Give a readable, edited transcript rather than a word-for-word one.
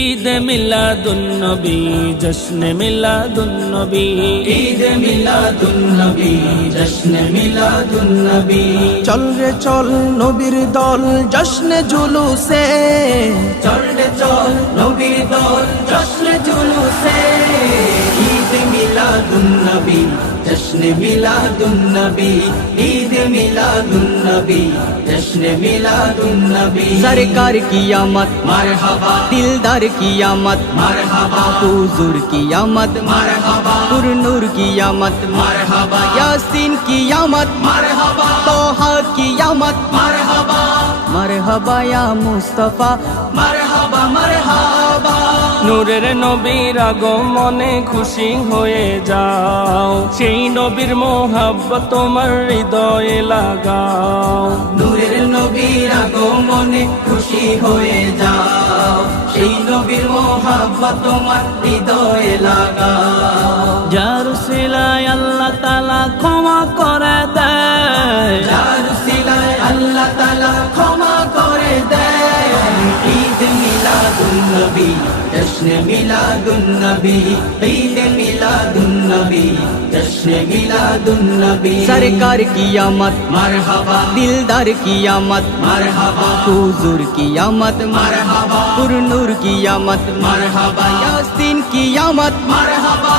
ঈদ মিলাদুন নবী জশ্নে মিলাদুন নবী, ঈদ মিলাদুন নবী জশ্নে মিলাদুন নবী। চল রে চল নবীর দল জশ্নে জুলুসে, চল রে চল নবীর দল জশ্নে জুলুসে। ঈদ মিলাদুন নবী জশ্নে মিলাদুন নবী, ঈদ মিলাদুন নবী জশ্নে মিলাদুন নবী। सरकार की आमद মারহাবা दिलदार की आमद মারহাবা हुजूर की आमद মারহাবা पुरनूर की आमद মারহাবা यासीन की आमद মারহাবা तोहा की आमद মারহাবা मरहबा या मुस्तफा মারহাবা মারহাবা। নূরের নবীর আগমনে খুশি হয়ে যাও, সেই নবীর মোহাব্বত তোমার হৃদয়ে লাগাও। নূরের নবীর আগমনে খুশি হয়ে যাও, সেই নবীর মোহাব্বত তোমার হৃদয়ে লাগাও। যার সিলায় আল্লাহ তাআলা ক্ষমা করে দেয়, যার সিলায় আল্লাহ তাআলা ক্ষমা করে দেয়। ঈদ মিলাদুন নবী জশ্নে মিলাদুন নবী, ঈদ মিলাদুন নবী জশ্নে মিলাদুন নবী। सरकार की आमद মারহাবা दिलदार की आमद মারহাবা हुजूर की आमद মারহাবা पुरनूर की आमद মারহাবা यासीन की आमद মারহাবা।